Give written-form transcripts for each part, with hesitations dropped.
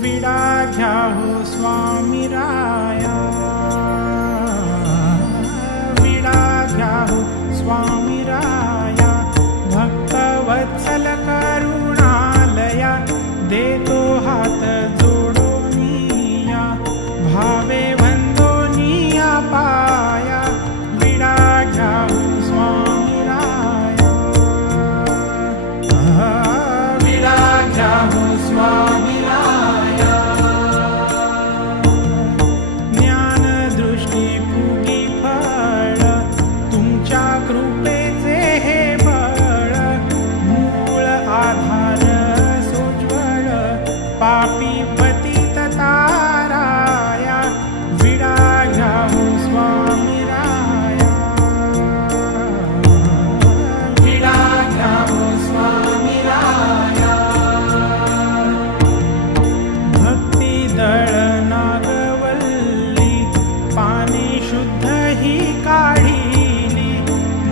विडा घ्या हो स्वामी राया, विडा घ्या हो स्वामी राया, भक्तवत्सल करुणालया, देतो हात जोडोनिया, भावे वंदोनिया पाया, विडा घ्या हो स्वामी राया, विडा घ्या हो स्वामी राया, ज्ञानदृष्टी पुगी फळ, तुमच्या कृपेचे हे बळ, मूळ आधार सोज्वळ, पापी पतित ताराया, विडा घ्या हो स्वामी राया, विडा घ्या हो स्वामी राया, भक्ती दळ नागवल्ली, पाने शुद्ध ही काढिली,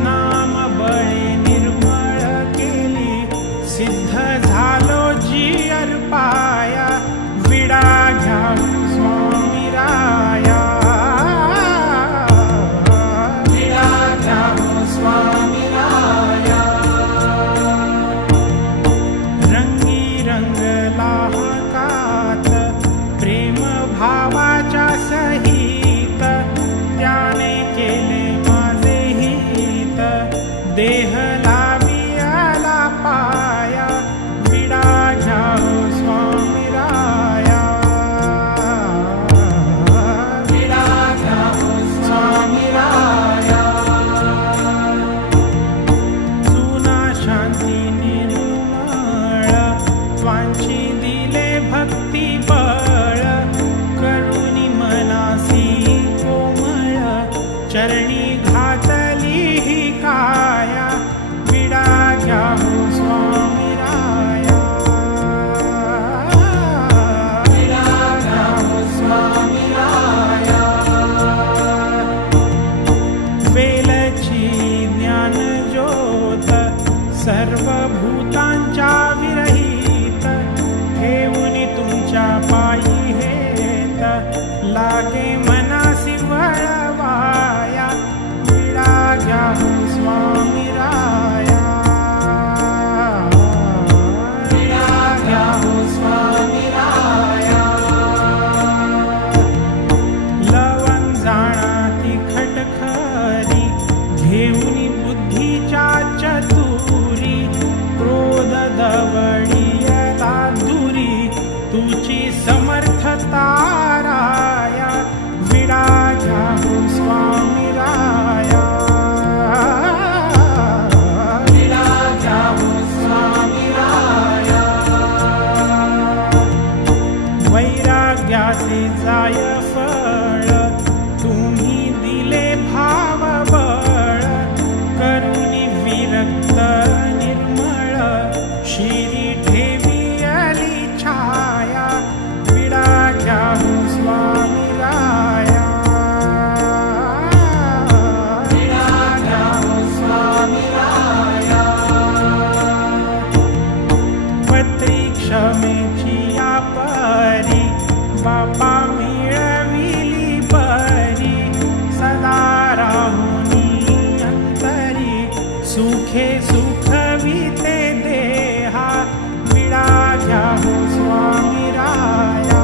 नाम बळे निर्मळ केली, सिद्ध झालो जी अर्पाया, विडा घ्या हो स्वामी राया, विडा घ्या हो स्वामी राया, रंगी रंगला हातात, प्रेम भावाच्या सहित, त्याने केले माझे हित, देह लावी आला पाया, विडा घ्या हो स्वामी राया, विडा घ्या हो स्वामी राया, जुना शांती निर्मळ, स्वांची दिले भक्ती बळ, करुणी मनासी कोमळ, चरणी घातली ही काया, विडा घ्या हो स्वामी राया, विडा घ्या हो स्वामी राया, वेलची ज्ञान ज्योत, सर्वभूतांच्या विरहित, ठेवून तुमच्या पायी हेत, लागे मनासी वळवाया, विडा घ्या हो स्वामी राया, विडा घ्या हो स्वामी राया, लवंग जाणा तिखट खरी, घेऊन बुद्धीच्या चतुरी, क्रोध दवडियला दुरी, तुझी समर्थता राया, विडा घ्या हो स्वामी राया, विडा घ्या हो स्वामी राया, वैराग्याचे जाय फळ, तुम्ही दिले भाव बळ, करुणी विरक्त निर्मळ, शिरी ठेवी आली छाया, विडा घ्या हो स्वामी राया, विडा घ्या हो स्वामी राया, पत्री क्षमेची या परी, बापा मिळविली बरी, सदा राहुनी अंतरी, सुखे सुखविते देहा, विडा घ्या हो स्वामी राया,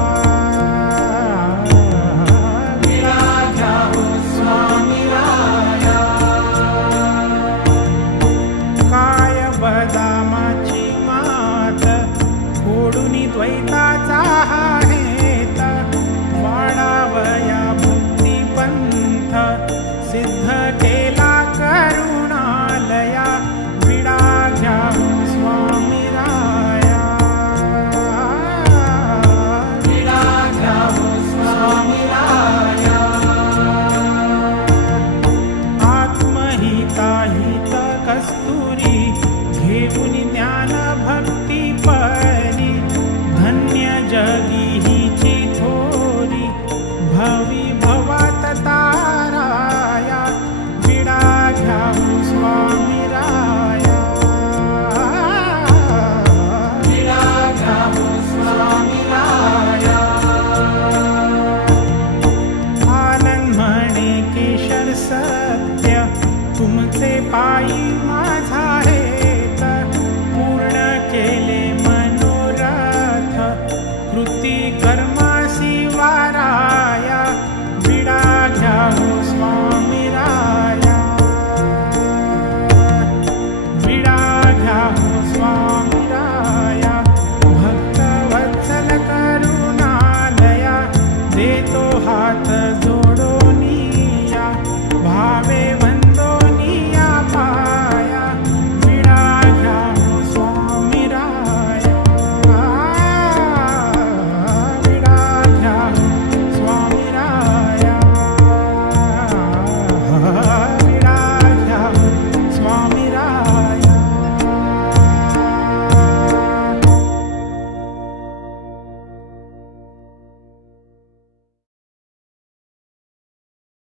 विडा घ्या हो स्वामी राया, काय बदामाची मात, फोडून द्वैताचा हेत, वाढावया भक्ती पंथ, सिद्ध केला करुणालया, विडा घ्या हो स्वामी राया, विडा घ्या हो स्वामी राया, आत्महिताहित कस्तुरी, घेऊन ज्ञान भक्ती परी, धन्य जगी हिची थोरी, भवी भवात ताराया, विडा घ्या हो स्वामी राया, विडा घ्या हो स्वामी राया, पायी माझा हे